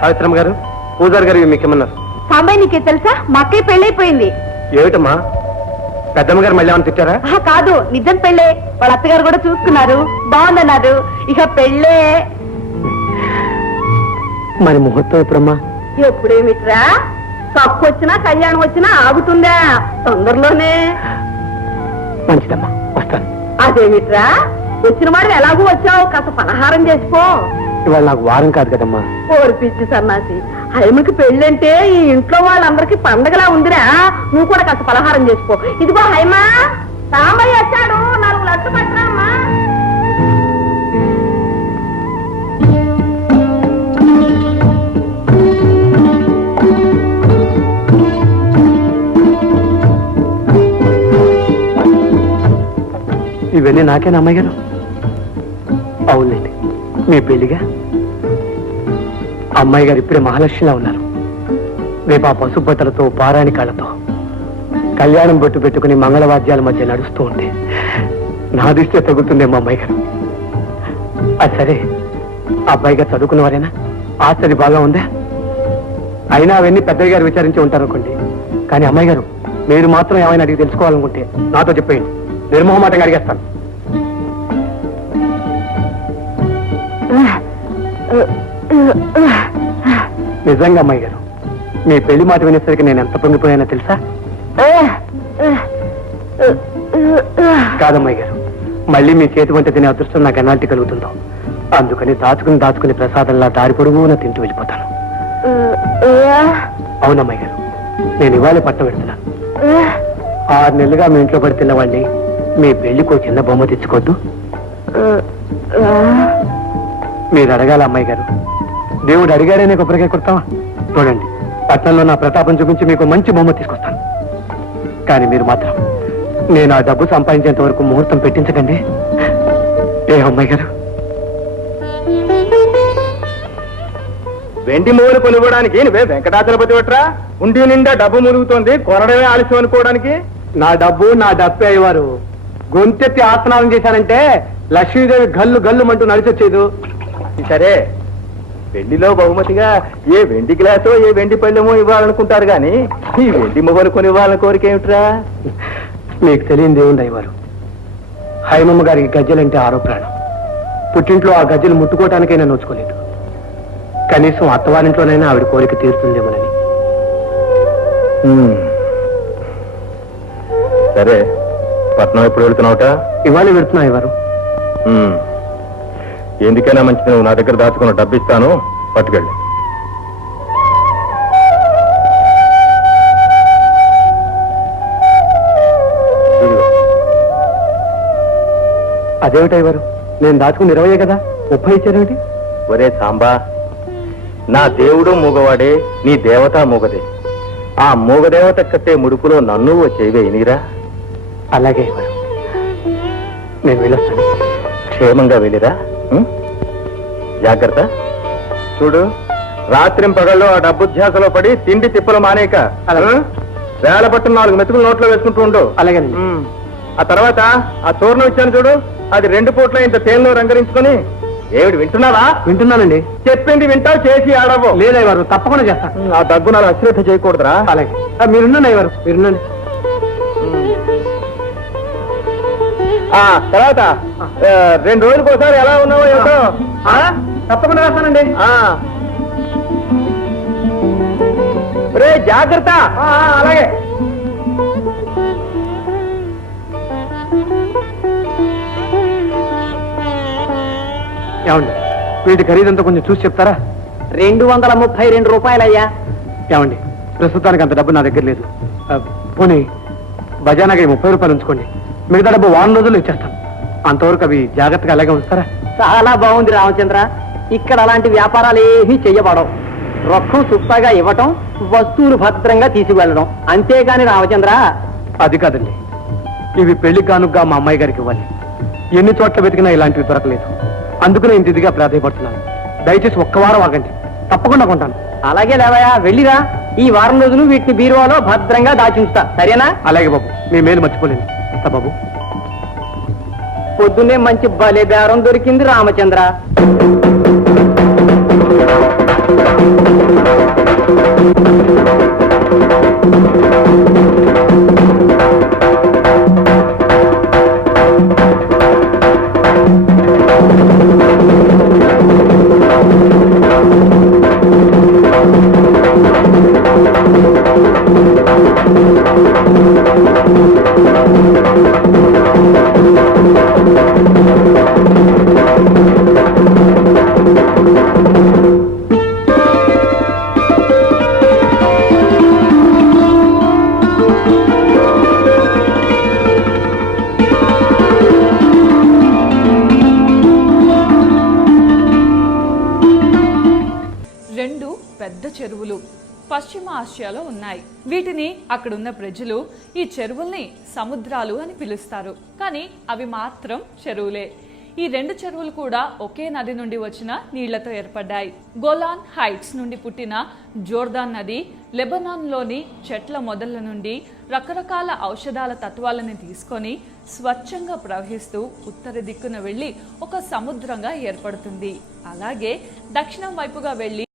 సావిత్రమ్మ గారు, పూజారి గారు మీకేమన్నారు? సాంబయ్య నీకే తెలుసా, మా అక్కయ్య పెళ్ళైపోయింది. ఏమిటమ్మా, పెద్దమ్మ గారు మళ్ళీ ఏమన్నా తిట్టారా? కాదు, నిజం పెళ్ళే. వాళ్ళ అత్తగారు కూడా చూసుకున్నారు, బాగుందన్నారు. ఇక పెళ్ళే. మరి ముహూర్తం ఎప్పుడమ్మా? ఎప్పుడేమిట్రా, కప్పు వచ్చినా కళ్యాణం వచ్చినా ఆగుతుందా? తొందరలోనే. మంచిదమ్మా, వస్తాను. అదేమిట్రా, వచ్చిన వాడు ఎలాగూ వచ్చావు, కాస్త పలహారం చేసుకో. ఇవాళ నాకు వారం కాదు కదమ్మా. ఓర్పిచ్చి సన్నాసి, హైమకి పెళ్ళంటే ఈ ఇంట్లో వాళ్ళందరికీ పండగలా ఉందిరా. నువ్వు కూడా కాస్త పలహారం చేసుకో. ఇదిగో హైమా, సాంబయ్య వచ్చాడు, 4 లడ్లు పట్టరా అమ్మా. ఇవన్నీ నాకేనా అమ్మాయి గారు? అవునండి, మీ పెళ్లిగా. అమ్మాయి గారు ఇప్పుడే మహాలక్ష్మిలా ఉన్నారు. రేపు ఆ పసుపతలతో పారాణి కాళ్ళతో కళ్యాణం బొట్టు పెట్టుకుని మంగళవాద్యాల మధ్య నడుస్తూ ఉంటే నా దృష్టి తగ్గుతుందేమో అమ్మాయి గారు. అది సరే, అబ్బాయి గారు చదువుకున్నవారేనా? ఆస్తి బాగా ఉందా? అయినా అవన్నీ పెద్దయ్య గారు విచారించి ఉంటారనుకోండి. కానీ అమ్మాయి గారు, మీరు మాత్రం ఏమైనా అడిగి తెలుసుకోవాలనుకుంటే నాతో చెప్పేయండి, నిర్మోహమాటంగా అడిగేస్తాను. నిజంగా అమ్మాయి గారు, మీ పెళ్లి మాట వినేసరికి నేను ఎంత పొంగిపోయానో తెలుసా? కాదమ్మాయి గారు, మళ్ళీ మీ చేతి వంట తినే అదృష్టం నాకు ఎలాంటి కలుగుతుందో, అందుకని దాచుకుని ప్రసాదంలా దారి పొడుగున తింటూ వెళ్ళిపోతాను. అవునమ్మాయి గారు, నేను ఇవాళ పట్టం పెడుతున్నాను. 6 నెలలుగా మీ ఇంట్లో పడి తిన్నవాడిని మీ పెళ్లికి ఒక చిన్న బొమ్మ తెచ్చుకోవద్దు? మీరు అడగాల అమ్మాయి గారు. దేవుడు అడిగాడనే కొబ్బరికాయ కొడతావా? చూడండి, పట్టణంలో నా ప్రతాపం చూపించి మీకు మంచి బొమ్మ తీసుకొస్తాను. కానీ మీరు మాత్రం నేను ఆ డబ్బు సంపాదించేంత వరకు ముహూర్తం పెట్టించకండి. ఏ అమ్మాయి గారు? వెండి మూలు కొనుక్కోవడానికి నువ్వే వెంకటాచలపతి పట్రా. ఉండి నిండా డబ్బు ములుగుతోంది, కొనడమే ఆలస్యం అనుకోవడానికి. నా డబ్బు నా డబ్బే అయ్యవారు. గొంతెత్తి ఆసనాలు చేశానంటే లక్ష్మీదేవి గల్లు గల్లు అంటూ నడిచొచ్చేదు. సరే, పెళ్లిలో బహుమతిగా ఏ వెండి గ్లాసో ఏ వెండి పళ్ళెమో ఇవ్వాలనుకుంటారు గాని ఈ వెండి మొగలు కొని ఇవ్వాలని కోరిక ఏమిట్రా? మీకు తెలియని దేవుంది అయ్యవారు. హైమమ్మ గారికి గజ్జలంటే ఆరో ప్రాణం. పుట్టింట్లో ఆ గజ్జలు ముట్టుకోవటానికైనా నోచుకోలేదు. కనీసం అత్తవారింట్లోనైనా ఆవిడ కోరిక తీరుతుందేమోనని. సరే, పట్నం ఎప్పుడు వెళుతున్నావుట? ఇవాళ వెళుతున్నా అయ్యవారు. ఎందుకైనా మంచిది, నువ్వు నా దగ్గర దాచుకున్న డబ్బు ఇస్తాను, పట్టుకెళ్ళి. అదేమిటయ్యవారు, నేను దాచుకుని 20 కదా, 30 ఇచ్చారేమిటి? ఒరే సాంబా, నా దేవుడు మూగవాడే, నీ దేవత మూగదే. ఆ మూగదేవత కట్టే ముడుపులో నన్ను చేయవేయనిరా. అలాగే అయ్యవారు, నేను వెళ్ళొస్తాను. క్షేమంగా వెళ్ళిరా. జాగ్రత్త. చూడు, రాత్రి పగల్లో ఆ డబ్బు ధ్యాసలో పడి తిండి తిప్పలు మానేక వేల పట్టు 4 మెతుకులు నోట్లో వేసుకుంటూ ఉండు. అలాగే. ఆ తర్వాత ఆ చూర్ణం ఇచ్చాను చూడు, అది 2 పూట్ల ఇంత తేనెలో రంగరించుకొని. ఏమిటి, వింటున్నావా? వింటున్నానండి. చెప్పింది వింటావు, చేసి ఆడవు. లేదయ్యవారు, తప్పకుండా చేస్తాను. ఆ దగ్గు నాలుగు అశ్రద్ధ చేయకూడదురా. అలాగే, మీరున్నాను అయ్యవారు, మీరున్నాను. తర్వాత 2 రోజులకు ఒకసారి ఎలా ఉన్నావో ఏమిటో. తప్పకుండా చేస్తానండి. రే జాగ్రత్త. అలాగే. ఏమండి, వీటి ఖరీదంతా కొంచెం చూసి చెప్తారా? 232 రూపాయలయ్యా. ఏమండి, ప్రస్తుతానికి అంత డబ్బు నా దగ్గర లేదు. పోనీ బజానాకి 30 రూపాయలు ఉంచుకోండి, మిగతా డబ్బు 1 రోజుల్లో ఇచ్చేస్తాను. అంతవరకు అవి జాగ్రత్తగా అలాగే ఉంచుతారా? చాలా బాగుంది రామచంద్ర, ఇక్కడ అలాంటి వ్యాపారాలు ఏమీ చెయ్యబడవు. రొక్కం సుప్పాగా ఇవ్వటం, వస్తువులు భద్రంగా తీసుకువెళ్ళడం, అంతేగాని రామచంద్ర. అది కాదండి, ఇవి పెళ్లి కానుగ్గా మా అమ్మాయి గారికి ఇవ్వాలి. ఎన్ని చోట్ల వెతికినా ఇలాంటివి దొరకలేదు. అందుకనే ఇంత ఇదిగా ప్రాధాయపడుతున్నాను. దయచేసి 1 వారం ఆగండి, తప్పకుండా కొంటాను. అలాగే లేవయా, వెళ్ళిరా. ఈ వారం రోజులు వీటిని బీరువాలో భద్రంగా దాచుంచుతా, సరేనా? అలాగే బాబు, మీ మేలు మర్చిపోలేను. వస్తా బాబు. పొద్దున్నే మంచి బలే బేరం దొరికింది రామచంద్ర. రెండు పెద్ద చెరువులు పశ్చిమ ఆసియాలో ఉన్నాయి. వీటిని అక్కడున్న ప్రజలు ఈ చెరువుల్ని సముద్రాలు అని పిలుస్తారు. కానీ అవి మాత్రం చెరువులే. ఈ రెండు చెరువులు కూడా ఒకే నది నుండి వచ్చిన నీళ్లతో ఏర్పడ్డాయి. గోలాన్ హైట్స్ నుండి పుట్టిన జోర్దాన్ నది లెబనాన్లోని చెట్ల మొదళ్ల నుండి రకరకాల ఔషధాల తత్వాలను తీసుకొని స్వచ్ఛంగా ప్రవహిస్తూ ఉత్తర దిక్కున వెళ్లి ఒక సముద్రంగా ఏర్పడుతుంది. అలాగే దక్షిణం వైపుగా వెళ్లి